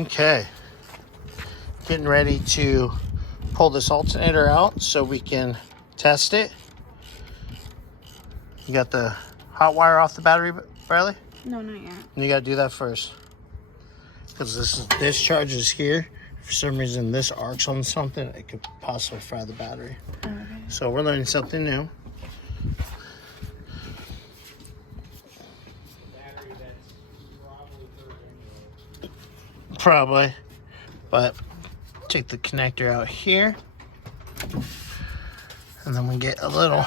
Okay. Getting ready to pull this alternator out so we can test it. You got the hot wire off the battery, Bradley? No, not yet. You got to do that first. Because this charge is here. For some reason, this arcs on something. It could possibly fry the battery. Okay. So we're learning something new. Probably. But take the connector out here. And then we get a little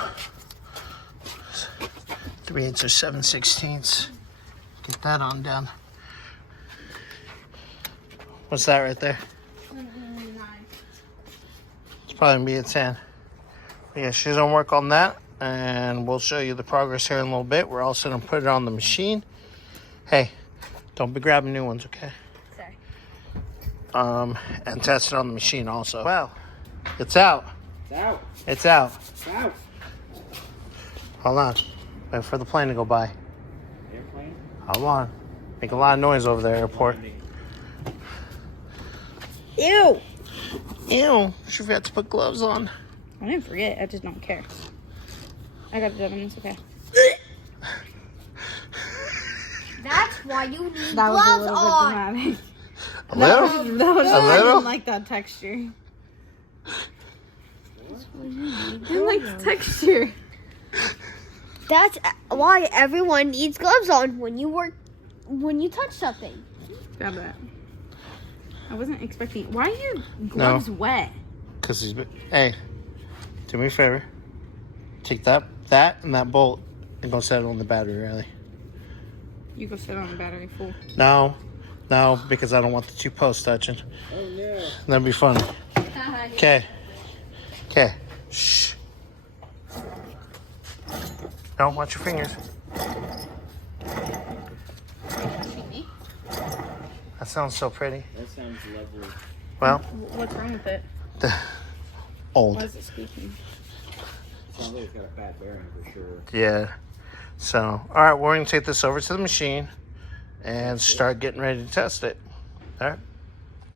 3/8 or 7/16. Get that on down. What's that right there? 9. It's probably gonna be a 10. But yeah, she's gonna work on that, and we'll show you the progress here in a little bit. We're also gonna put it on the machine. Hey, don't be grabbing new ones, okay? Sorry. And test it on the machine also. Well, it's out. It's out. It's out. It's out. Hold on. Wait for the plane to go by. Airplane? Hold on. Make a lot of noise over there, airport. Ew! Ew. She forgot to put gloves on. I didn't forget. I just don't care. I got it done. It's okay. That's why you need That was a gloves little on. bit dramatic. A little? That was A I little? didn't like that texture. I didn't like the texture. That's why everyone needs gloves on when you touch something. Grab that. I wasn't expecting. Why are your gloves wet? Because he's been. Hey, do me a favor. Take that and that bolt and go set it on the battery, really. You go sit on the battery full. No, because I don't want the two posts touching. Oh, no. That'd be funny. Okay. Shh. Don't watch your fingers. That sounds so pretty. That sounds lovely. Well, What's wrong with it? old. Why is it squeaking? Sounds like it's got a bad bearing for sure. Yeah. So, all right, we're going to take this over to the machine and start getting ready to test it. All right.